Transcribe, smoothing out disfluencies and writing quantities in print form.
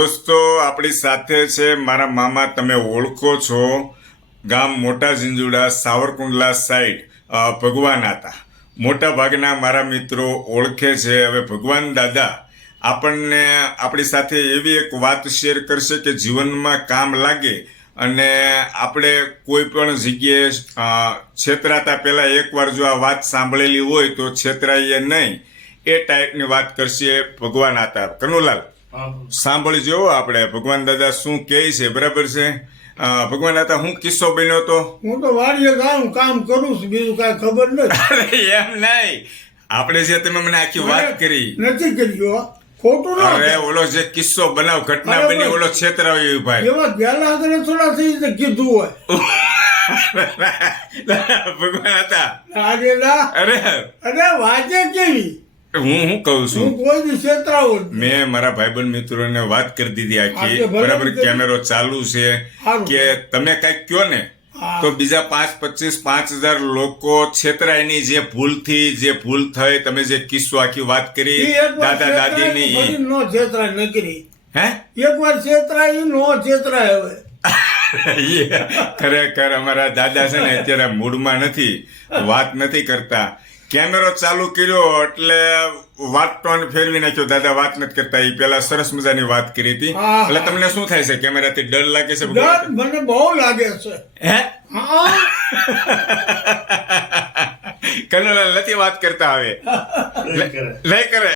દોસ્તો આપણી સાથે છે મારા મામા, તમે ઓળખો છો, ગામ મોટા ઝીંઝુડા સાવરકુંડલા સાઈડ ભગવાન હતા. મોટા ભાગના મારા મિત્રો ઓળખે છે. હવે ભગવાન દાદા આપણને આપણી સાથે એવી એક વાત શેર કરશે કે જીવનમાં કામ લાગે અને આપણે કોઈ પણ જગ્યાએ છેતરાતા પહેલાં એકવાર જો આ વાત સાંભળેલી હોય તો છેતરાઈએ નહીં, એ ટાઈપની વાત કરશે. ભગવાન હતા કનુલાલ, સાંભળજો આપણે ભગવાન દાદા શું કહે છે. બરાબર છે? ભગવાન દાદા હું કિસ્સો બન્યો તો? હું તો વાડીએ જાઉં કામ કરું છું, બીજું કાંઈ ખબર નથી. એમ નહીં, આપણે જે તમે મને આખી વાત કરી નથી કર્યો, ખોટું ના. અરે ઓલો જે કિસ્સો બનાવ ઘટના બની, ઓલો છેતરાયો ભાઈ એવા ગેલા આગળ થોડા થઈ રીતે કીધું હોય. ભગવાન હતા. અરે ના, અરે અરે વાંચે કેવી હું કહું છું, હું કોઈ દી છેતરાવો જ નહીં. મેં મારા ભાઈબંધ મિત્રોને વાત કરી દીધી આખી. આજે ભલે બરાબર, રીતે કેમેરો ચાલુ છે સારું. કે તમે કઈક કયો ને હા. તો બીજા 5,000 લોકો છેતરાય નહીં. જે ભૂલથી જે ભૂલ થઈ, તમે જે કિસ્સો આખી વાત કરી ઈ એકવાર દાદા છેતરાય દાદીની, તો ફરી નો છેતરાય નકરી. હે એકવાર છેતરાય નો છેતરાય હવે. ખરેખર અમારા દાદા છે ને અત્યારે મૂડમાં નથી, વાત નથી કરતા. કેમેરો ચાલુ કર્યો એટલે વાત ટોન ફેરવી નાખ્યો. દાદા વાત નથી કરતા, એ પેલા સરસ મજાની વાત કરી હતી. હા. એટલે તમને શું થાય છે? કેમેરાથી ડર લાગે છે? ડર મને બહુ લાગે છે. હે હા. કનુલાલ નથી વાત કરતા હવે, નહીં કરે.